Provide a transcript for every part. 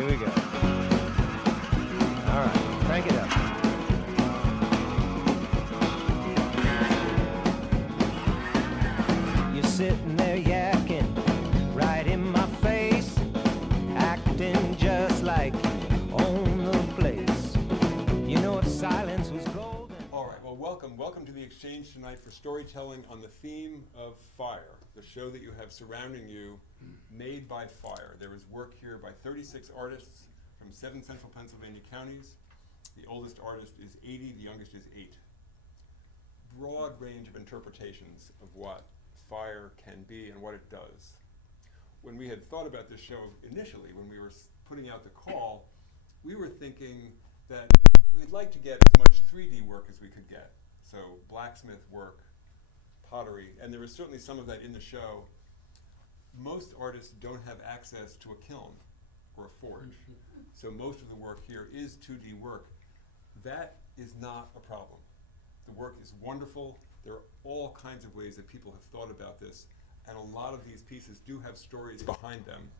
Here we go. All right, crank it up. You're sitting there yakking right in my face, acting just like own the place. You know if silence was golden. All right, well, welcome to the exchange tonight for storytelling on the theme of fire, the show that you have surrounding you, made by fire. There is work here by 36 artists from 7 central Pennsylvania counties. The oldest artist is 80, the youngest is 8. Broad range of interpretations of what fire can be and what it does. When we had thought about this show initially, when we were putting out the call, we were thinking that we'd like to get as much 3D work as we could get. So blacksmith work, pottery, and there was certainly some of that in the show. Most artists don't have access to a kiln or a forge, so most of the work here is 2D work. That is not a problem. The work is wonderful. There are all kinds of ways that people have thought about this, and a lot of these pieces do have stories behind them.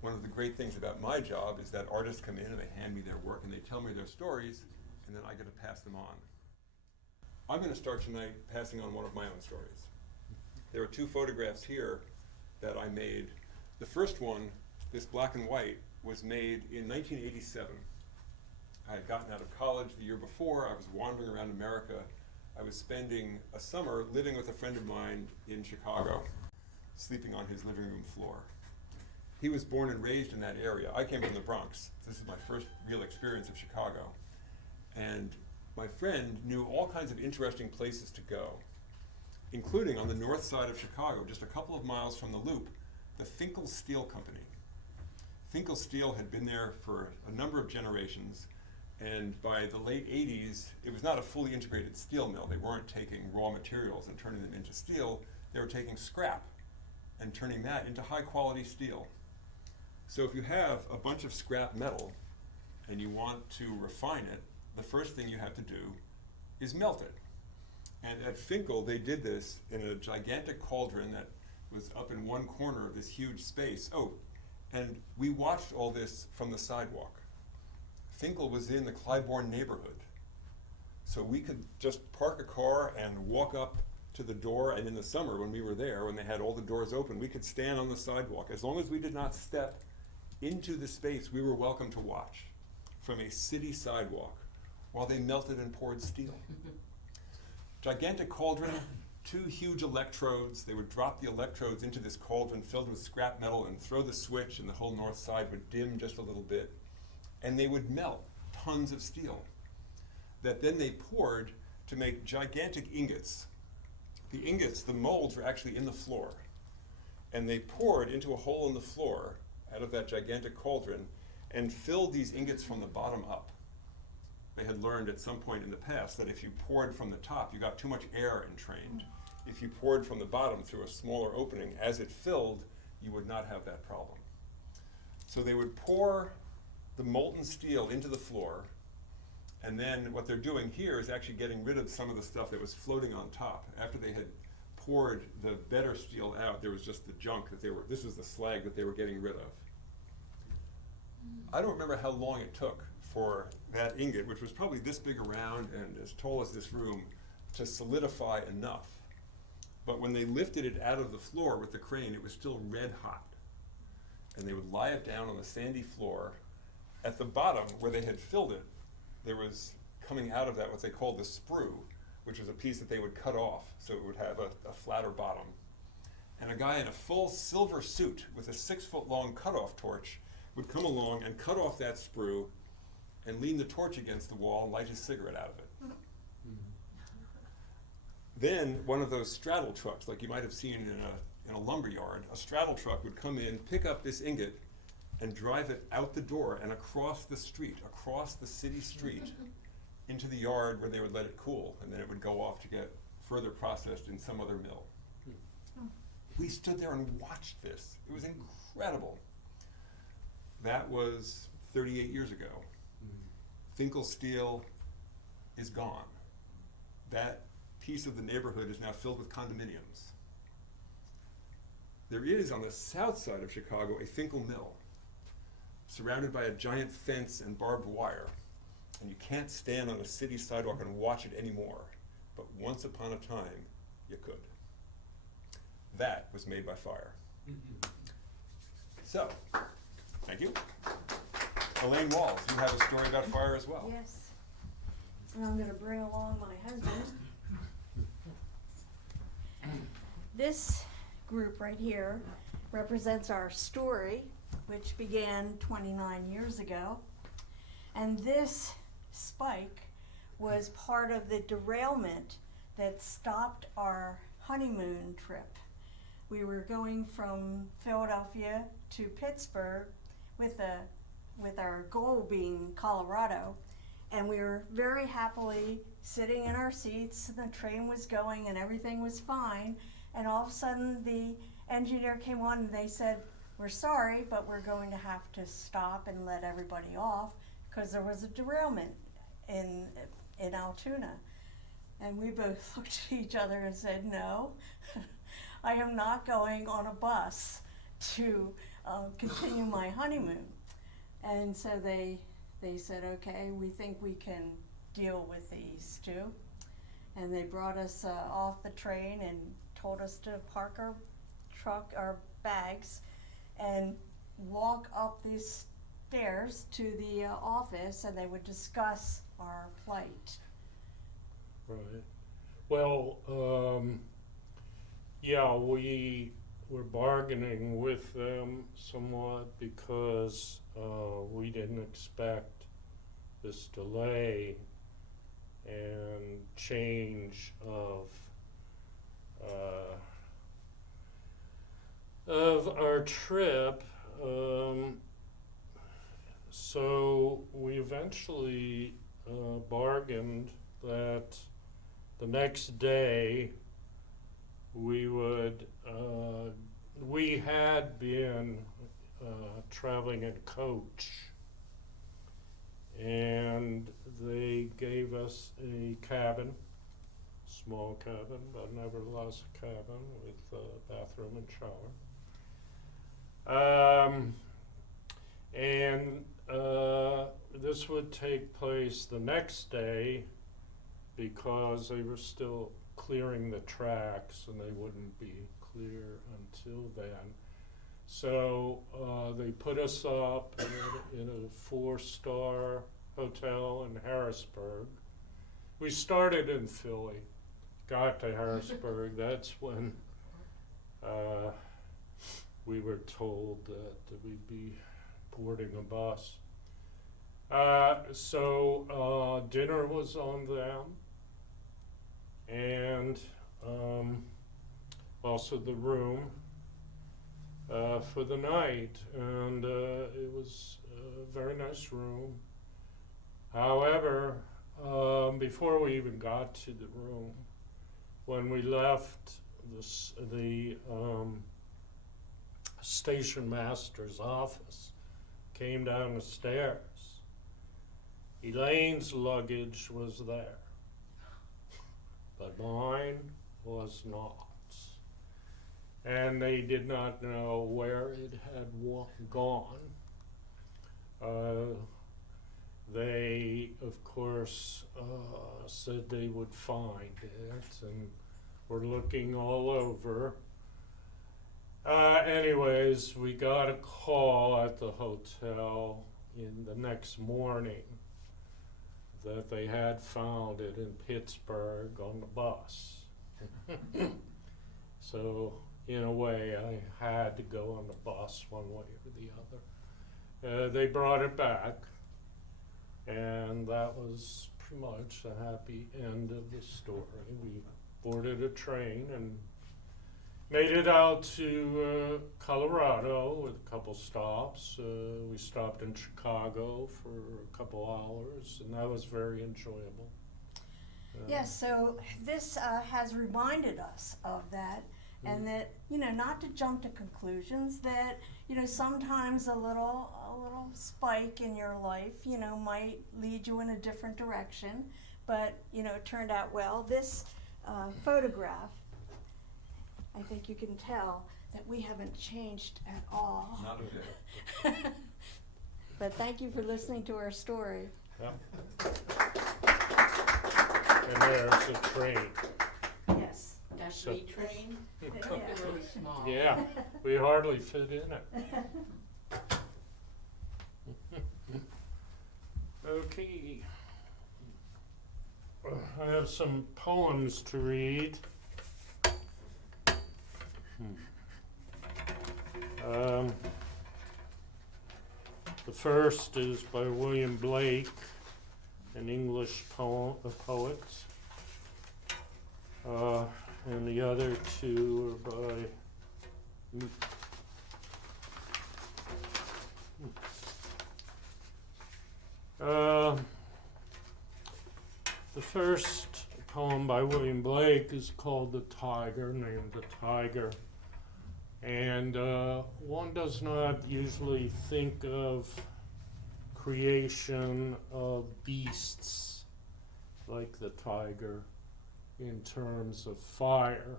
One of the great things about my job is that artists come in and they hand me their work and they tell me their stories, and then I get to pass them on. I'm going to start tonight passing on one of my own stories. There are 2 photographs here that I made. The first one, this black and white, was made in 1987. I had gotten out of college the year before. I was wandering around America. I was spending a summer living with a friend of mine in Chicago, sleeping on his living room floor. He was born and raised in that area. I came from the Bronx. This is my first real experience of Chicago. And my friend knew all kinds of interesting places to go, including on the north side of Chicago, just a couple of miles from the Loop, the Finkel Steel Company. Finkel Steel had been there for a number of generations, and by the late 80s, it was not a fully integrated steel mill. They weren't taking raw materials and turning them into steel. They were taking scrap and turning that into high quality steel. So if you have a bunch of scrap metal and you want to refine it, the first thing you have to do is melt it. And at Finkel, they did this in a gigantic cauldron that was up in one corner of this huge space. Oh, and we watched all this from the sidewalk. Finkel was in the Clybourne neighborhood. So we could just park a car and walk up to the door, and in the summer when we were there, when they had all the doors open, we could stand on the sidewalk. As long as we did not step into the space, we were welcome to watch from a city sidewalk while they melted and poured steel. Gigantic cauldron, 2 huge electrodes. They would drop the electrodes into this cauldron filled with scrap metal and throw the switch, and the whole north side would dim just a little bit. And they would melt tons of steel that then they poured to make gigantic ingots. The ingots, the molds, were actually in the floor. And they poured into a hole in the floor out of that gigantic cauldron and filled these ingots from the bottom up. They had learned at some point in the past that if you poured from the top, you got too much air entrained. If you poured from the bottom through a smaller opening, as it filled, you would not have that problem. So they would pour the molten steel into the floor, and then what they're doing here is actually getting rid of some of the stuff that was floating on top. After they had poured the better steel out, there was just the junk that this was the slag that they were getting rid of. I don't remember how long it took for that ingot, which was probably this big around and as tall as this room, to solidify enough. But when they lifted it out of the floor with the crane, it was still red hot. And they would lie it down on the sandy floor. At the bottom, where they had filled it, there was coming out of that what they called the sprue, which was a piece that they would cut off so it would have a flatter bottom. And a guy in a full silver suit with a 6-foot-long cutoff torch would come along and cut off that sprue and lean the torch against the wall and light his cigarette out of it. Then one of those straddle trucks, like you might have seen in a lumber yard, a straddle truck would come in, pick up this ingot, and drive it out the door and across the street, across the city street, into the yard where they would let it cool, and then it would go off to get further processed in some other mill. We stood there and watched this. It was incredible. That was 38 years ago. Finkel Steel is gone. That piece of the neighborhood is now filled with condominiums. There is, on the south side of Chicago, a Finkel mill. surrounded by a giant fence and barbed wire. And you can't stand on a city sidewalk and watch it anymore. But once upon a time, you could. That was made by fire. So, thank you. Elaine Walz, you have a story about fire as well. Yes. And I'm going to bring along my husband. This group right here represents our story, which began 29 years ago. And this spike was part of the derailment that stopped our honeymoon trip. We were going from Philadelphia to Pittsburgh with our goal being Colorado, and we were very happily sitting in our seats, and the train was going and everything was fine, and all of a sudden the engineer came on and they said, "We're sorry, but we're going to have to stop and let everybody off because there was a derailment in Altoona." And we both looked at each other and said, "No, I am not going on a bus to continue my honeymoon." And so they said, "Okay, we think we can deal with these two." And they brought us off the train and told us to park our truck, our bags, and walk up these stairs to the office, and they would discuss our plight. Right. Well, yeah, we were bargaining with them somewhat because we didn't expect this delay and change of our trip. So we eventually bargained that the next day we would, we had been traveling in coach, and they gave us a cabin, small cabin, but nevertheless a cabin with a bathroom and shower. And this would take place the next day because they were still clearing the tracks and they wouldn't be clear until then. So they put us up in a 4-star hotel in Harrisburg. We started in Philly, got to Harrisburg. That's when we were told that we'd be boarding a bus. So dinner was on them, and also the room for the night, and it was a very nice room. However, before we even got to the room, when we left the station master's office, came down the stairs, Elaine's luggage was there, but mine was not. And they did not know where it had gone. They, of course, said they would find it, and were looking all over. Anyways, we got a call at the hotel in the next morning that they had found it in Pittsburgh on the bus. So, in a way, I had to go on the bus one way or the other. They brought it back, and that was pretty much the happy end of the story. We boarded a train and made it out to Colorado with a couple stops. We stopped in Chicago for a couple hours, and that was very enjoyable. Yes, so this has reminded us of that, and that, you know, not to jump to conclusions, that, you know, sometimes a little spike in your life, you know, might lead you in a different direction, but, you know, it turned out well. This photograph, I think you can tell that we haven't changed at all. Not a bit. But thank you for listening to our story. Yep. And there's a train. Yes. That's So- the train, Yeah. really small. Yeah, we hardly fit in it. Okay. I have some poems to read. The first is by William Blake, an English poet. And the other two are by the first poem by William Blake is called The Tiger, named The Tiger. And one does not usually think of creation of beasts like the tiger in terms of fire.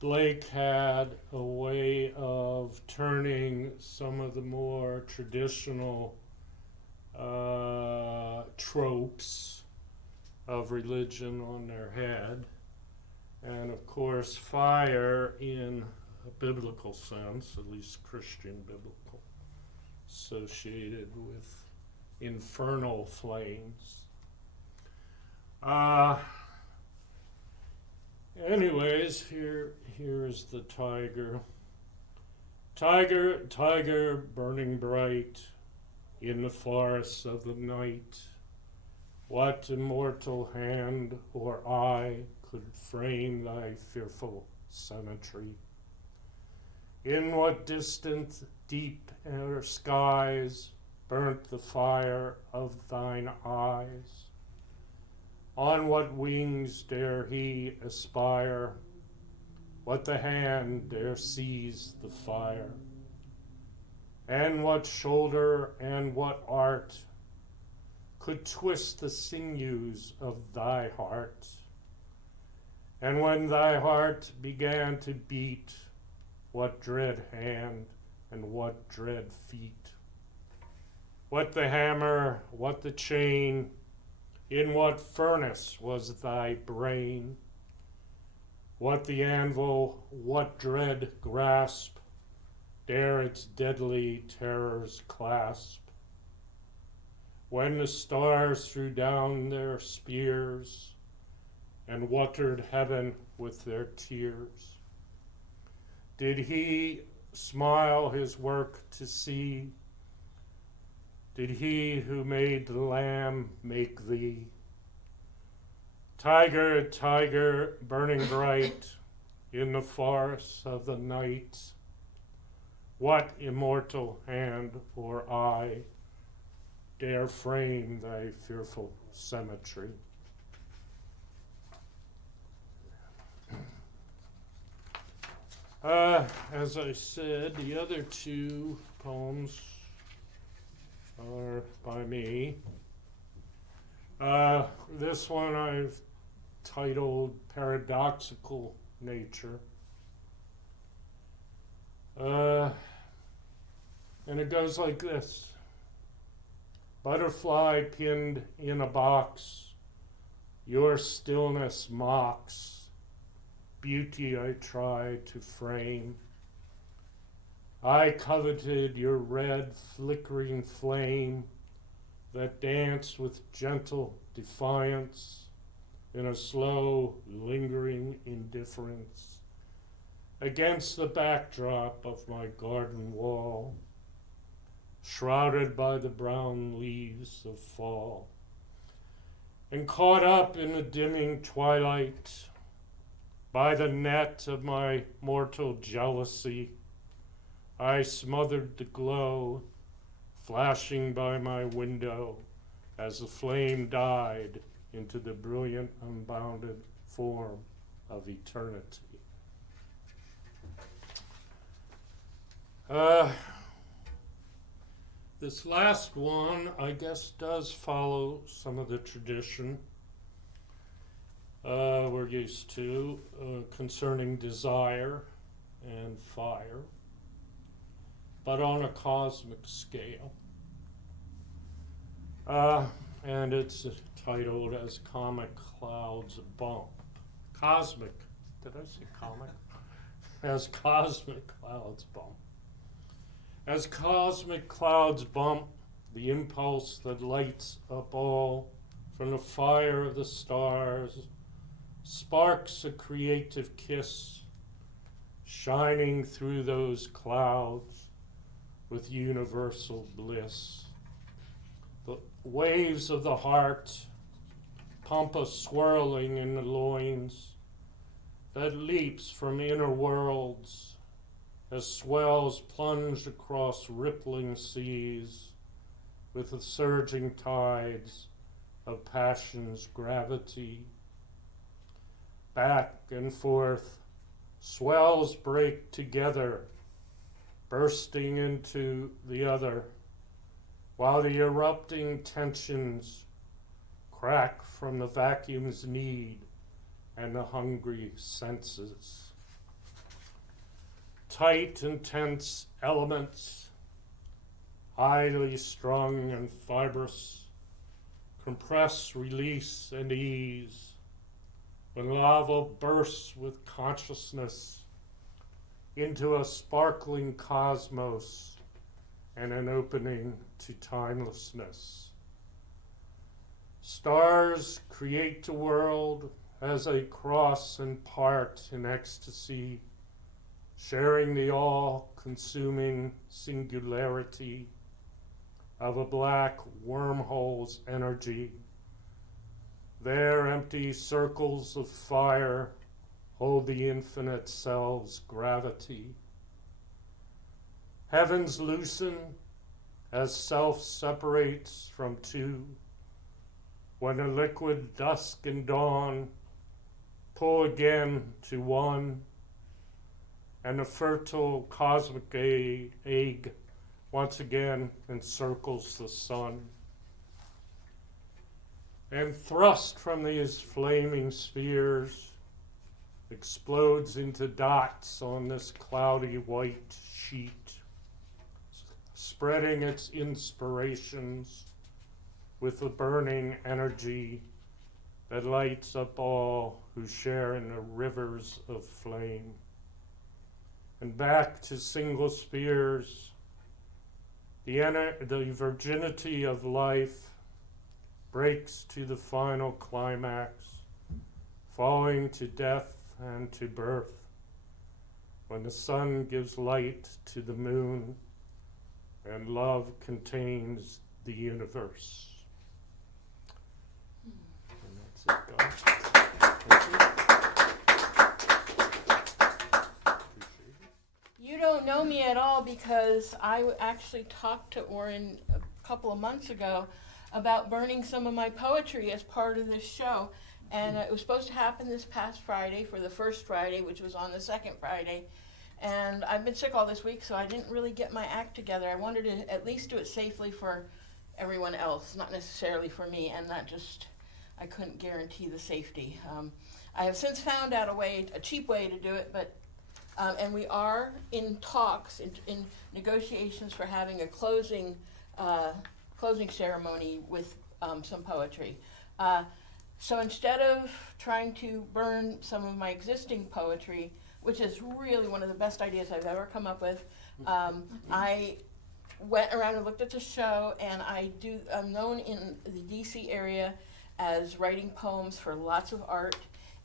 Blake had a way of turning some of the more traditional tropes of religion on their head. And of course, fire in a biblical sense, at least Christian biblical, associated with infernal flames. Anyways, here's the tiger. Tiger, tiger, burning bright in the forests of the night. What immortal hand or eye could frame thy fearful symmetry? In what distant, deep air skies burnt the fire of thine eyes? On what wings dare he aspire? What the hand dare seize the fire? And what shoulder and what art could twist the sinews of thy heart? And when thy heart began to beat, what dread hand and what dread feet? What the hammer, what the chain, in what furnace was thy brain? What the anvil, what dread grasp dare its deadly terrors clasp? When the stars threw down their spears and watered heaven with their tears, did he smile his work to see? Did he who made the lamb make thee? Tiger, tiger, burning bright in the forests of the night, what immortal hand or eye dare frame thy fearful symmetry? As I said, the other two poems are by me. This one I've titled Paradoxical Nature. And it goes like this. Butterfly pinned in a box, your stillness mocks. Beauty I try to frame. I coveted your red flickering flame that danced with gentle defiance in a slow, lingering indifference against the backdrop of my garden wall, shrouded by the brown leaves of fall, and caught up in the dimming twilight by the net of my mortal jealousy. I smothered the glow flashing by my window as the flame died into the brilliant, unbounded form of eternity. This last one, I guess, does follow some of the tradition we're used to concerning desire and fire. but on a cosmic scale. And it's titled as Comic Clouds Bump. Cosmic, did I say comic? As Cosmic Clouds Bump. As cosmic clouds bump, the impulse that lights up all from the fire of the stars sparks a creative kiss, shining through those clouds with universal bliss. The waves of the heart pump a swirling in the loins that leaps from inner worlds as swells plunge across rippling seas with the surging tides of passion's gravity. Back and forth, swells break together, bursting into the other, while the erupting tensions crack from the vacuum's need and the hungry senses. Tight and tense elements, highly strung and fibrous, compress, release, and ease when lava bursts with consciousness into a sparkling cosmos and an opening to timelessness. Stars create the world as they cross and part in ecstasy, sharing the all-consuming singularity of a black wormhole's energy. Their empty circles of fire hold the infinite self's gravity. Heavens loosen as self separates from two, when a liquid dusk and dawn pull again to one, and a fertile cosmic egg once again encircles the sun. And thrust from these flaming spheres explodes into dots on this cloudy white sheet, spreading its inspirations with the burning energy that lights up all who share in the rivers of flame. And back to single spheres, the virginity of life breaks to the final climax, falling to death and to birth, when the sun gives light to the moon and love contains the universe. And that's it, guys. Thank you. You don't know me at all because I actually talked to Oren a couple of months ago about burning some of my poetry as part of this show. And it was supposed to happen this past Friday for the first Friday, which was on the second Friday. And I've been sick all this week, so I didn't really get my act together. I wanted to at least do it safely for everyone else, not necessarily for me, and not just, I couldn't guarantee the safety. I have since found out a cheap way to do it, but and we are in talks, in negotiations for having a closing ceremony with some poetry. So instead of trying to burn some of my existing poetry, which is really one of the best ideas I've ever come up with, I went around and looked at the show, and I'm known in the DC area as writing poems for lots of art.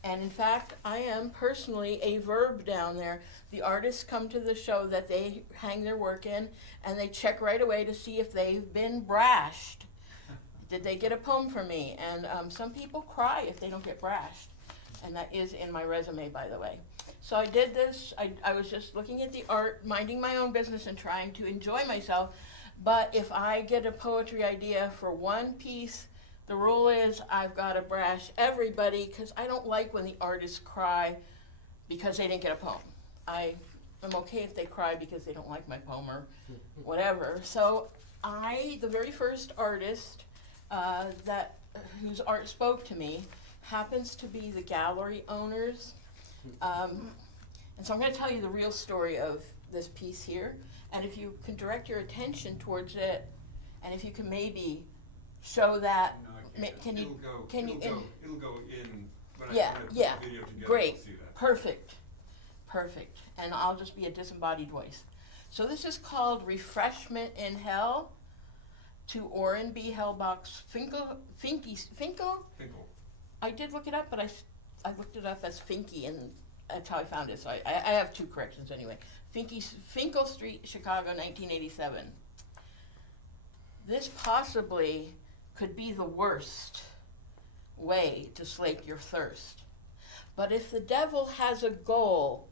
And in fact, I am personally a verb down there. The artists come to the show that they hang their work in, and they check right away to see if they've been brashed. Did they get a poem from me? And some people cry if they don't get brashed. And that is in my resume, by the way. So I did this. I was just looking at the art, minding my own business and trying to enjoy myself. But if I get a poetry idea for one piece, the rule is I've got to brash everybody, because I don't like when the artists cry because they didn't get a poem. I'm okay if they cry because they don't like my poem or whatever. So the very first artist whose art spoke to me happens to be the gallery owners. And so I'm going to tell you the real story of this piece here. And if you can direct your attention towards it, and if you can maybe show that, No, I can't. can you, It'll go in, when Yeah, I put yeah. the video together, Great. you'll see that. Perfect. And I'll just be a disembodied voice. So this is called Refreshment in Hell, to Oren B. Helbok's Finkel? Finkel. I did look it up, but I looked it up as Finky, and that's how I found it. So I have two corrections anyway. Finkel Street, Chicago, 1987. This possibly could be the worst way to slake your thirst. But if the devil has a goal,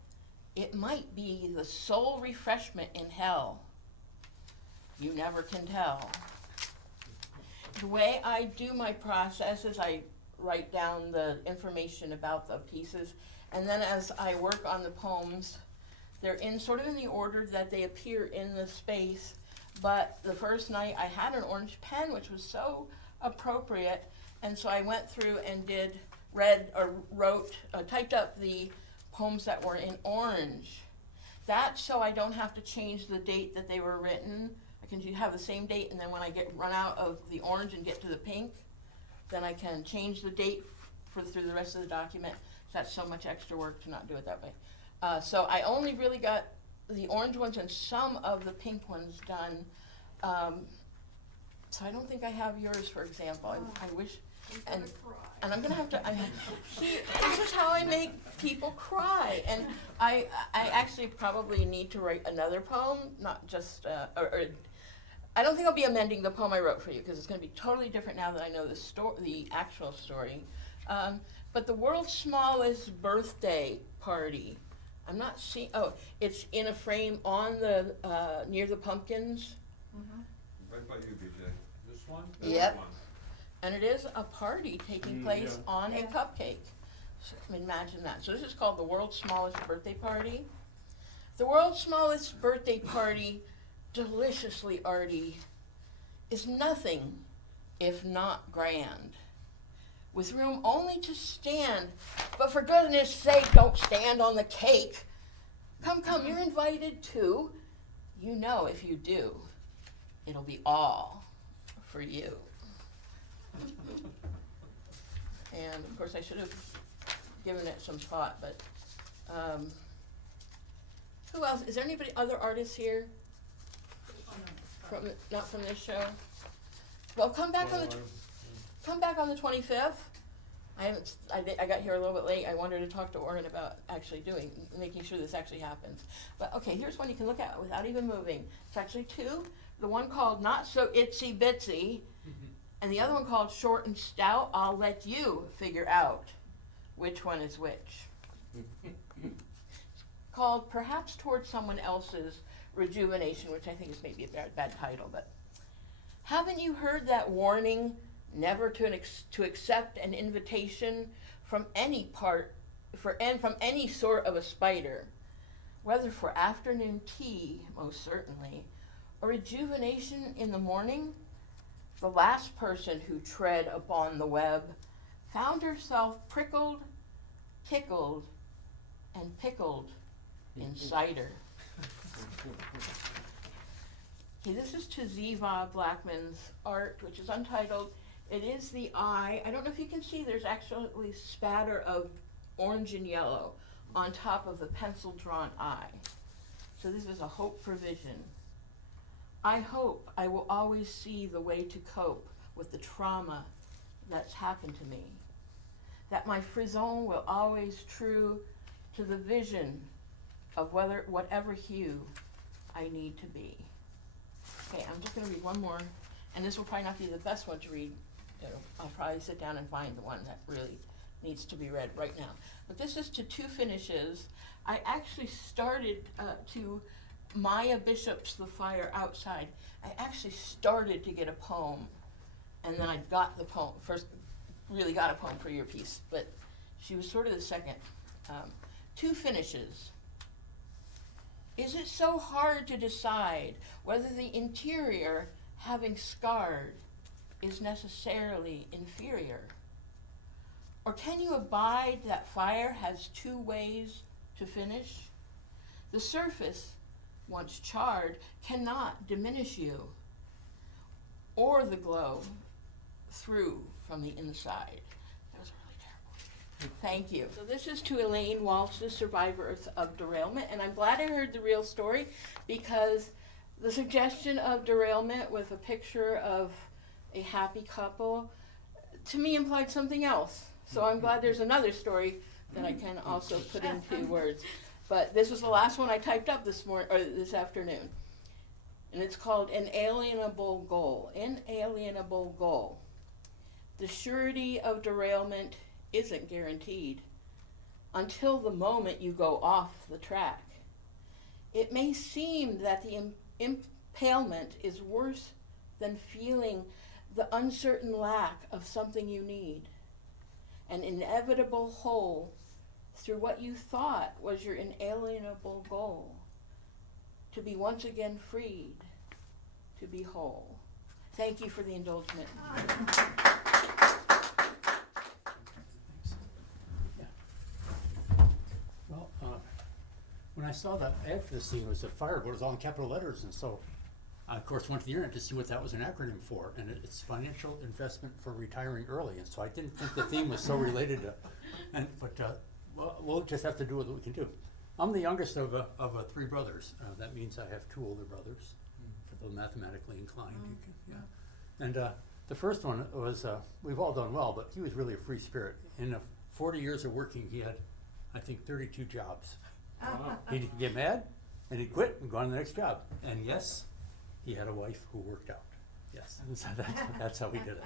it might be the sole refreshment in hell. You never can tell. The way I do my process is I write down the information about the pieces, and then as I work on the poems, they're in sort of in the order that they appear in the space. But the first night I had an orange pen, which was so appropriate, and so I went through and typed up the poems that were in orange. That's so I don't have to change the date that they were written. I can have the same date, and then when I run out of the orange and get to the pink, then I can change the date through the rest of the document. So that's so much extra work to not do it that way. So I only really got the orange ones and some of the pink ones done. So I don't think I have yours, for example. I wish. And I'm gonna have to. See, this is how I make people cry. And I actually probably need to write another poem, not just. I don't think I'll be amending the poem I wrote for you because it's going to be totally different now that I know the actual story. But the world's smallest birthday party. I'm not seeing. Oh, it's in a frame on the near the pumpkins. Right by you, BJ. This one? Yep. And it is a party taking place yeah. on a cupcake. So, imagine that. So this is called the world's smallest birthday party. The world's smallest birthday party, deliciously arty, is nothing if not grand. With room only to stand, but for goodness sake, don't stand on the cake. Come, you're invited too. You know if you do, it'll be all for you. And of course I should have given it some thought, but who else? Is there anybody, other artists here? Not from this show? Well, come back on the 25th. I got here a little bit late. I wanted to talk to Oren about making sure this actually happens. But okay, here's one you can look at without even moving. It's actually two. The one called Not So Itsy Bitsy, and the other one called Short and Stout. I'll let you figure out which one is which. Called Perhaps Towards Someone Else's Rejuvenation, which I think is maybe a bad title, but haven't you heard that warning never to accept an invitation from any from any sort of a spider, whether for afternoon tea, most certainly, or rejuvenation in the morning? The last person who tread upon the web found herself prickled, tickled, and pickled in cider. Okay, this is to Ziva Blackman's art, which is untitled. It is the eye. I don't know if you can see, there's actually spatter of orange and yellow on top of the pencil-drawn eye. So this is a hope for vision. I hope I will always see the way to cope with the trauma that's happened to me. That my frisson will always true to the vision of whatever hue I need to be. Okay, I'm just going to read one more, and this will probably not be the best one to read. I'll probably sit down and find the one that really needs to be read right now. But this is to two finishes. I actually started to Maya Bishop's The Fire Outside. I actually started to get a poem, and then I got the poem, really got a poem for your piece, but she was sort of the second. Two finishes. Is it so hard to decide whether the interior, having scarred, is necessarily inferior? Or can you abide that fire has two ways to finish? The surface, once charred, cannot diminish you or the glow through from the inside. That was really terrible. Thank you. So this is to Elaine Walz, the survivor of derailment, and I'm glad I heard the real story, because the suggestion of derailment with a picture of a happy couple, to me, implied something else. So I'm glad there's another story that I can also put into words. But this was the last one I typed up this afternoon. And it's called Inalienable Goal. Inalienable Goal. The surety of derailment isn't guaranteed until the moment you go off the track. It may seem that the impalement is worse than feeling the uncertain lack of something you need, an inevitable hole through what you thought was your inalienable goal, to be once again freed, to be whole. Thank you for the indulgence. Well, when I saw the ad for this thing, it was a fire, but it was all in capital letters, and so I, of course, went to the internet to see what that was an acronym for, and it's Financial Investment for Retiring Early, and so I didn't think the theme was so related to, but we'll just have to do what we can do. I'm the youngest of three brothers. That means I have two older brothers, for the mathematically inclined. You can, yeah. And the first one was, we've all done well, but he was really a free spirit. In 40 years of working, he had, I think, 32 jobs. Wow. He'd get mad, and he'd quit and go on to the next job. And yes, he had a wife who worked out. Yes, so that's how we did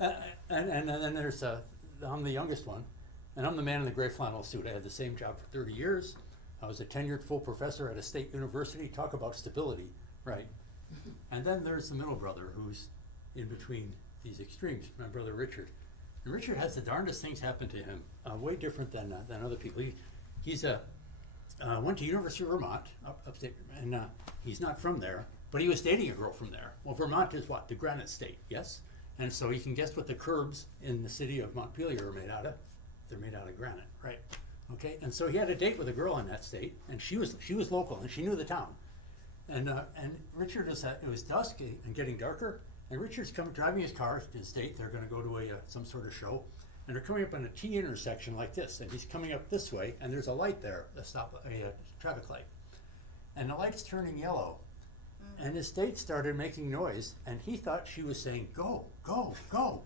it. And then there's, I'm the youngest one, and I'm the man in the gray flannel suit. I had the same job for 30 years. I was a tenured full professor at a state university. Talk about stability, right? And then there's the middle brother who's in between these extremes, my brother Richard. And Richard has the darndest things happen to him, way different than other people. He's went to University of Vermont, upstate, and he's not from there, but he was dating a girl from there. Well, Vermont is what? The granite state, yes? And so you can guess what the curbs in the city of Montpelier are made out of. They're made out of granite, right? Okay, and so he had a date with a girl in that state, and she was local, and she knew the town. And Richard it was dusk and getting darker, and Richard's driving his car to his date. They're going to go to some sort of show, and they're coming up on a T intersection like this, and he's coming up this way, and there's a light there, a traffic light, and the light's turning yellow, and his date started making noise, and he thought she was saying, "Go, go, go."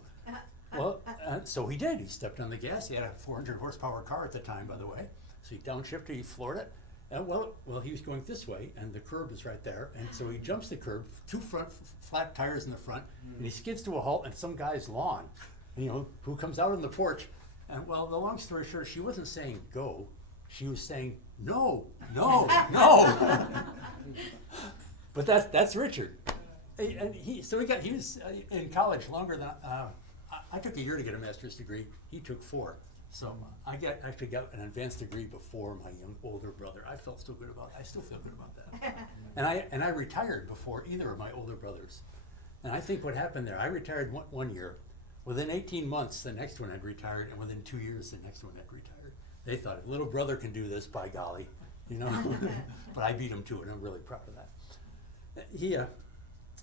Well, so he did. He stepped on the gas. He had a 400 horsepower car at the time, by the way. So he downshifted, he floored it. And well, he was going this way, and the curb is right there. And so he jumps the curb, two front flat tires in the front, and he skids to a halt in some guy's lawn, who comes out on the porch. And well, the long story short, she wasn't saying go. She was saying no, no, no. But that's Richard. And he was in college longer than I took a year to get a master's degree. He took 4. So I actually got an advanced degree before my older brother. I still feel good about that. And I retired before either of my older brothers. And I think what happened there, I retired one year. Within 18 months, the next one had retired, and within 2 years, the next one had retired. They thought, if little brother can do this, by golly, But I beat him to it, and I'm really proud of that.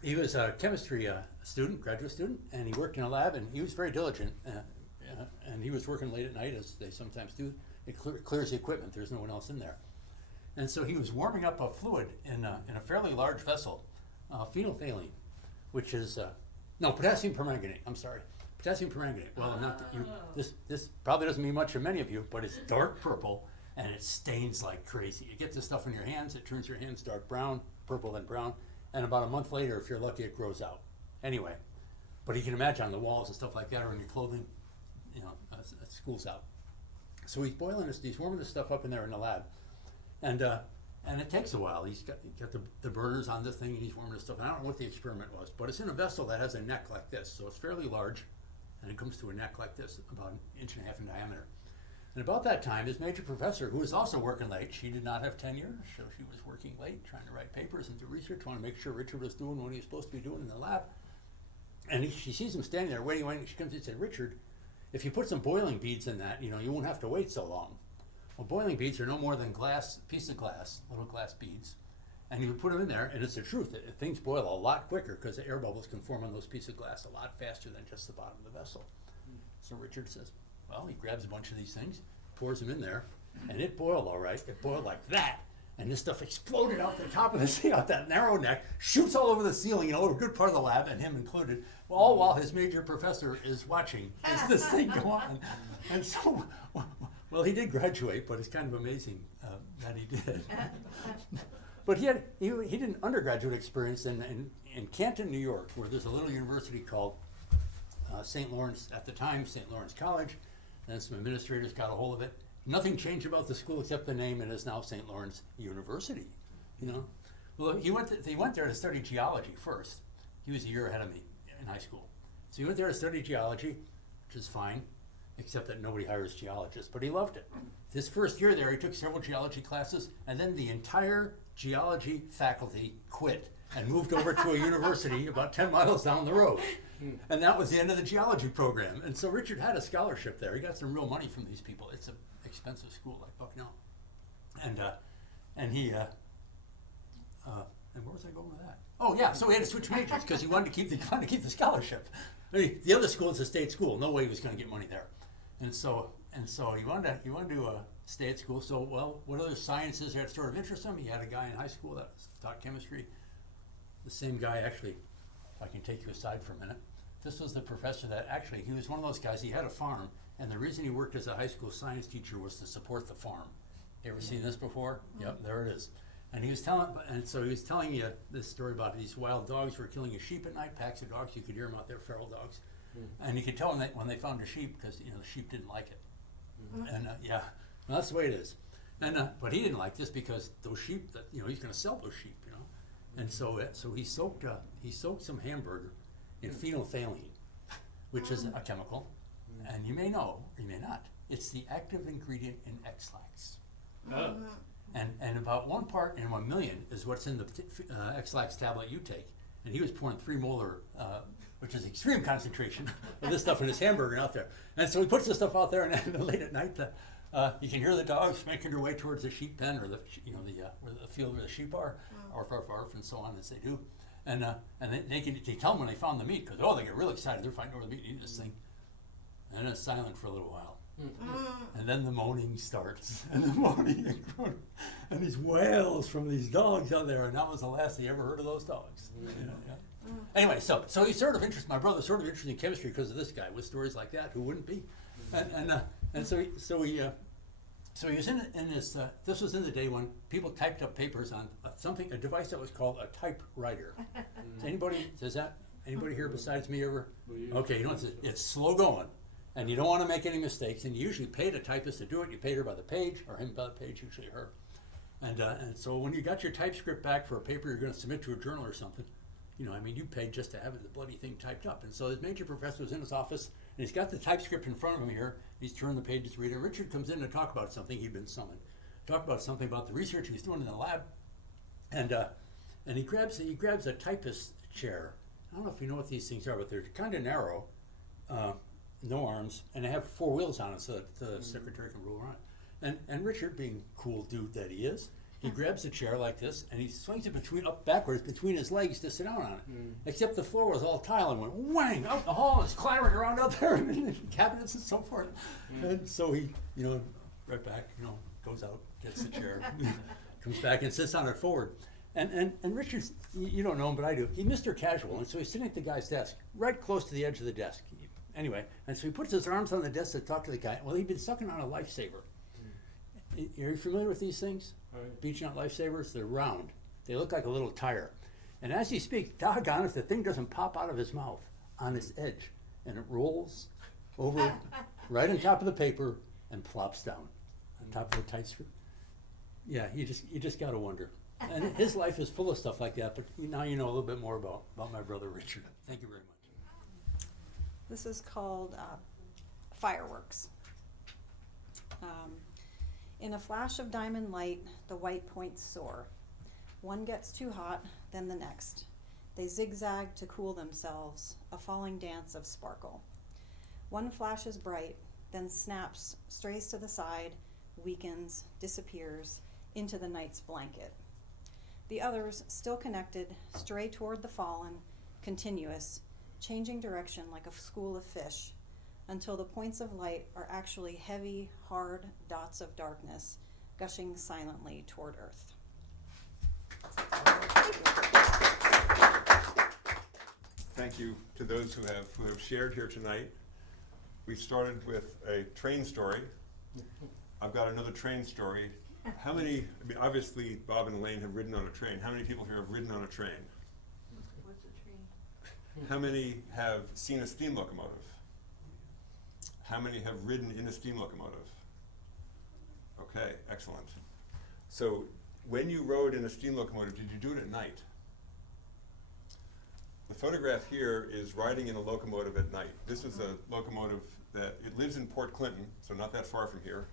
He was a chemistry student, graduate student, and he worked in a lab, and he was very diligent. And he was working late at night, as they sometimes do. It clears the equipment. There's no one else in there. And so he was warming up a fluid in a fairly large vessel, phenolphthalein, which is potassium permanganate. I'm sorry, potassium permanganate. Well, this probably doesn't mean much to many of you, but it's dark purple and it stains like crazy. You get this stuff in your hands, it turns your hands dark brown, purple then brown, and about a month later, if you're lucky, it grows out. Anyway, but you can imagine on the walls and stuff like that, or in your clothing, it schools out. So he's he's warming this stuff up in there in the lab, and it takes a while. He's got the burners on this thing, and he's warming this stuff. I don't know what the experiment was, but it's in a vessel that has a neck like this, so it's fairly large, and it comes to a neck like this, about 1.5 inches in diameter. And about that time, his major professor, who was also working late, she did not have tenure, so she was working late, trying to write papers and do research, want to make sure Richard was doing what he was supposed to be doing in the lab. And she sees him standing there waiting. She comes in and said, "Richard, if you put some boiling beads in that, you won't have to wait so long." Well, boiling beads are no more than piece of glass, little glass beads. And he would put them in there, and it's the truth, that things boil a lot quicker because the air bubbles can form on those pieces of glass a lot faster than just the bottom of the vessel. So Richard says, well, he grabs a bunch of these things, pours them in there, and it boiled all right. It boiled like that. And this stuff exploded out the top of the ceiling, out that narrow neck, shoots all over the ceiling, you know, a good part of the lab, and him included, all while his major professor is watching this thing go on. And so, well, he did graduate, but it's kind of amazing that he did. But he did an undergraduate experience in Canton, New York, where there's a little university called St. Lawrence, at the time, St. Lawrence College, and some administrators got a hold of it. Nothing changed about the school except the name, and it's now St. Lawrence University, you know. Well, he went there to study geology first. He was a year ahead of me in high school. So he went there to study geology, which is fine, except that nobody hires geologists, but he loved it. His first year there, he took several geology classes, and then the entire geology faculty quit and moved over to a university about 10 miles down the road. And that was the end of the geology program. And so Richard had a scholarship there. He got some real money from these people. It's an expensive school, like Bucknell. And where was I going with that? Oh yeah, so he had to switch majors because he wanted to keep the scholarship. I mean, the other school is a state school. No way he was going to get money there. And so he wanted to stay at school. So, well, what other sciences had sort of interest him? He had a guy in high school that taught chemistry. The same guy, actually, if I can take you aside for a minute. This was the professor that actually, he was one of those guys, he had a farm, and the reason he worked as a high school science teacher was to support the farm. You ever seen this before? Yep, there it is. And he was telling me this story about these wild dogs were killing a sheep at night, packs of dogs, you could hear them out there, feral dogs. And you could tell them that when they found a sheep, because the sheep didn't like it. And well, that's the way it is. And but he didn't like this because those sheep, that he's going to sell those sheep, And so he soaked some hamburger in phenolphthalein, which is a chemical, and you may know, or you may not, it's the active ingredient in X-Lax. Oh. And about 1 part in 1 million is what's in the X-Lax tablet you take. And he was pouring 3 molar, which is extreme concentration of this stuff in his hamburger out there. And so he puts this stuff out there, and late at night, you can hear the dogs making their way towards the sheep pen, or the field where the sheep are, arf, arf, arf, and so on as they do. And they tell them when they found the meat, because they get really excited. They're fighting over the meat and eating this thing. And then it's silent for a little while. And then the moaning starts, and the moaning and groaning, and these wails from these dogs out there, and that was the last he ever heard of those dogs. Anyway, so he's sort of interested. My brother's sort of interested in chemistry because of this guy with stories like that. Who wouldn't be? And so he was in this. This was in the day when people typed up papers on a device that was called a typewriter. Anybody here besides me ever? Okay, it's slow going. And you don't want to make any mistakes, and you usually paid a typist to do it. You paid her by the page, or him by the page, usually her. And so when you got your typescript back for a paper you're going to submit to a journal or something, you paid just to have the bloody thing typed up. And so his major professor was in his office, and he's got the typescript in front of him here. He's turning the pages to read it. Richard comes in to talk about something. He'd been summoned. Talk about something about the research he was doing in the lab. And he grabs a typist chair. I don't know if you know what these things are, but they're kind of narrow. No arms, and they have 4 wheels on it so that the secretary can roll around. And Richard, being cool dude that he is, he grabs a chair like this, and he swings it up backwards between his legs to sit down on it. Except the floor was all tile and went whang out the hall, and it's clattering around out there in cabinets and so forth. And so he, right back, goes out, gets the chair, comes back and sits on it forward. And Richard, you don't know him, but I do. He's Mr. Casual, and so he's sitting at the guy's desk, right close to the edge of the desk. Anyway, and so he puts his arms on the desk to talk to the guy. Well, he'd been sucking on a lifesaver. Are you familiar with these things? Right. Beach nut lifesavers? They're round. They look like a little tire. And as he speaks, doggone if the thing doesn't pop out of his mouth on its edge, and it rolls over right on top of the paper and plops down on top of the tight screw. Yeah, you just gotta wonder. And his life is full of stuff like that, but now you know a little bit more about my brother Richard. Thank you very much. This is called fireworks. In a flash of diamond light, the white points soar. One gets too hot, then the next. They zigzag to cool themselves, a falling dance of sparkle. One flashes bright, then snaps, strays to the side, weakens, disappears into the night's blanket. The others, still connected, stray toward the fallen, continuous, changing direction like a school of fish, until the points of light are actually heavy, hard dots of darkness, gushing silently toward Earth. Thank you to those who have shared here tonight. We started with a train story. I've got another train story. How many, I mean, obviously Bob and Elaine have ridden on a train. How many people here have ridden on a train? What's a train? How many have seen a steam locomotive? How many have ridden in a steam locomotive? Okay, excellent. So when you rode in a steam locomotive, did you do it at night? The photograph here is riding in a locomotive at night. This is a locomotive that, it lives in Port Clinton, so not that far from here.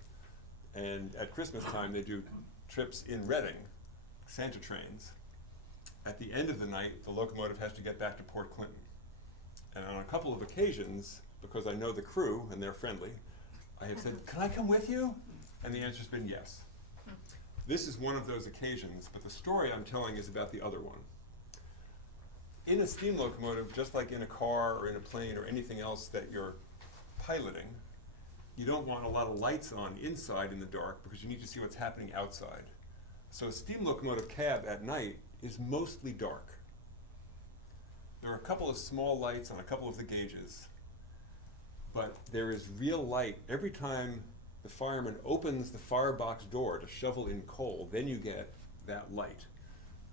And at Christmas time, they do trips in Reading, Santa trains. At the end of the night, the locomotive has to get back to Port Clinton. And on a couple of occasions, because I know the crew and they're friendly, I have said, can I come with you? And the answer's been yes. This is one of those occasions, but the story I'm telling is about the other one. In a steam locomotive, just like in a car or in a plane or anything else that you're piloting, you don't want a lot of lights on inside in the dark because you need to see what's happening outside. So a steam locomotive cab at night is mostly dark. There are a couple of small lights on a couple of the gauges, but there is real light. Every time the fireman opens the firebox door to shovel in coal, then you get that light.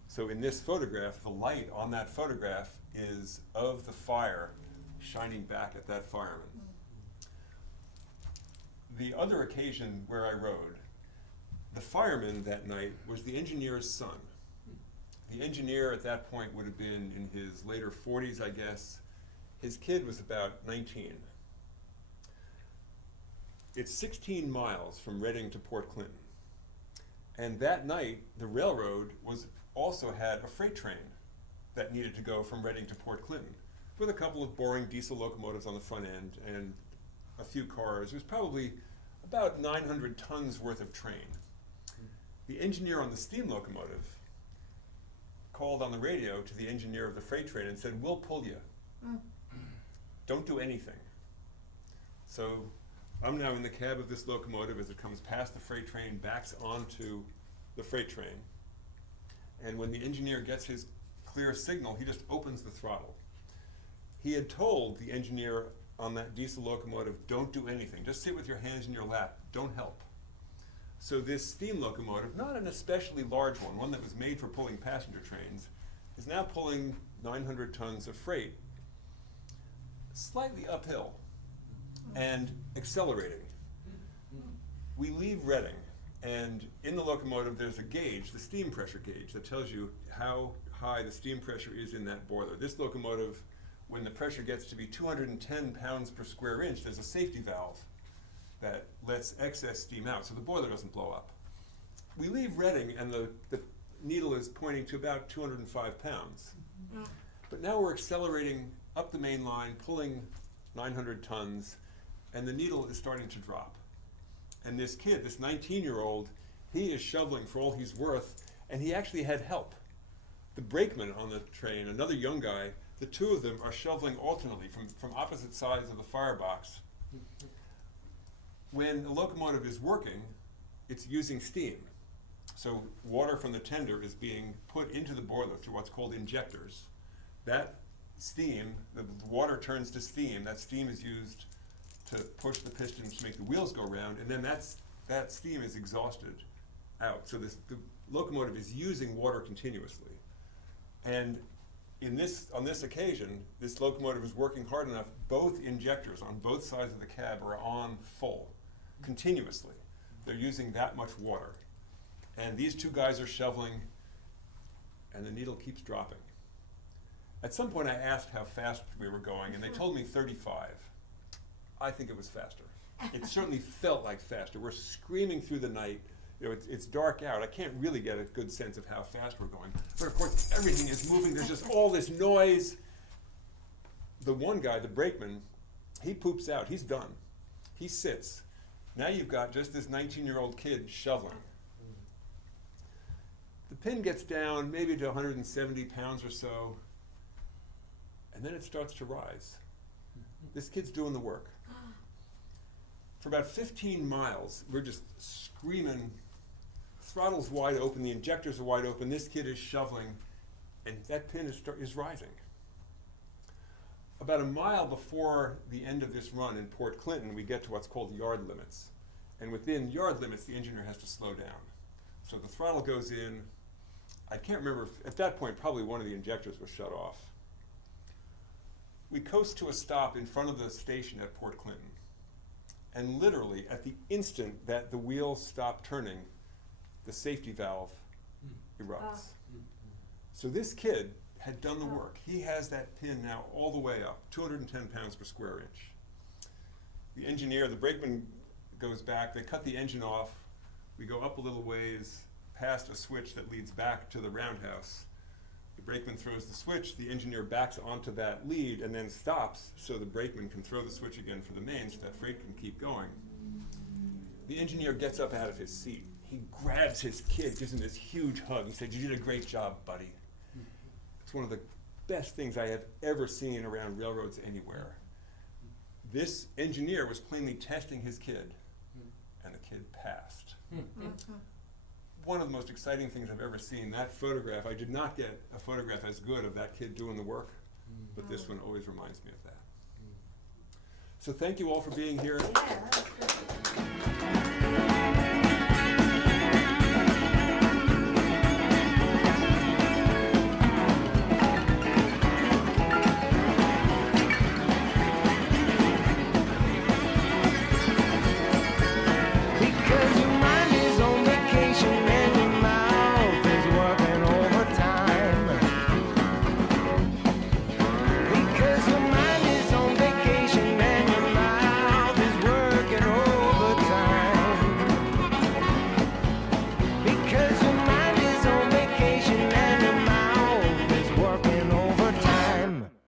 So in this photograph, the light on that photograph is of the fire shining back at that fireman. The other occasion where I rode, the fireman that night was the engineer's son. The engineer at that point would have been in his later 40s, I guess. His kid was about 19. It's 16 miles from Reading to Port Clinton. And that night, the railroad also had a freight train that needed to go from Reading to Port Clinton with a couple of boring diesel locomotives on the front end and a few cars. It was probably about 900 tons worth of train. The engineer on the steam locomotive called on the radio to the engineer of the freight train and said, we'll pull you. Don't do anything. So I'm now in the cab of this locomotive as it comes past the freight train, backs onto the freight train. And when the engineer gets his clear signal, he just opens the throttle. He had told the engineer on that diesel locomotive, don't do anything. Just sit with your hands in your lap. Don't help. So this steam locomotive, not an especially large one that was made for pulling passenger trains, is now pulling 900 tons of freight, slightly uphill and accelerating. We leave Reading, and in the locomotive there's a gauge, the steam pressure gauge, that tells you how high the steam pressure is in that boiler. This locomotive, when the pressure gets to be 210 pounds per square inch, there's a safety valve that lets excess steam out so the boiler doesn't blow up. We leave Reading and the needle is pointing to about 205 pounds. But now we're accelerating up the main line, pulling 900 tons, and the needle is starting to drop. And this kid, this 19-year-old, he is shoveling for all he's worth, and he actually had help. The brakeman on the train, another young guy, the two of them are shoveling alternately from opposite sides of the firebox. When a locomotive is working, it's using steam. So water from the tender is being put into the boiler through what's called injectors. That steam, the water turns to steam. That steam is used to push the pistons to make the wheels go round, and then that steam is exhausted out. So the locomotive is using water continuously. And on this occasion, this locomotive is working hard enough, both injectors on both sides of the cab are on full, continuously. They're using that much water. And these two guys are shoveling, and the needle keeps dropping. At some point I asked how fast we were going, and they told me 35. I think it was faster. It certainly felt like faster. We're screaming through the night. You know, it's dark out. I can't really get a good sense of how fast we're going. But of course, everything is moving. There's just all this noise. The one guy, the brakeman, he poops out. He's done. He sits. Now you've got just this 19-year-old kid shoveling. The pin gets down maybe to 170 pounds or so, and then it starts to rise. This kid's doing the work. For about 15 miles, we're just screaming, throttle's wide open, the injectors are wide open, this kid is shoveling, and that pin is rising. About a mile before the end of this run in Port Clinton, we get to what's called yard limits. And within yard limits, the engineer has to slow down. So the throttle goes in. I can't remember, if, at that point, probably one of the injectors was shut off. We coast to a stop in front of the station at Port Clinton. And literally, at the instant that the wheels stop turning, the safety valve erupts. So this kid had done the work. He has that pin now all the way up, 210 pounds per square inch. The engineer, the brakeman goes back, they cut the engine off, we go up a little ways, past a switch that leads back to the roundhouse. The brakeman throws the switch, the engineer backs onto that lead and then stops so the brakeman can throw the switch again for the main so that freight can keep going. The engineer gets up out of his seat. He grabs his kid, gives him this huge hug and says, "You did a great job, buddy." It's one of the best things I have ever seen around railroads anywhere. This engineer was plainly testing his kid, and the kid passed. One of the most exciting things I've ever seen. That photograph, I did not get a photograph as good of that kid doing the work, but this one always reminds me of that. So thank you all for being here. Yeah, that's great.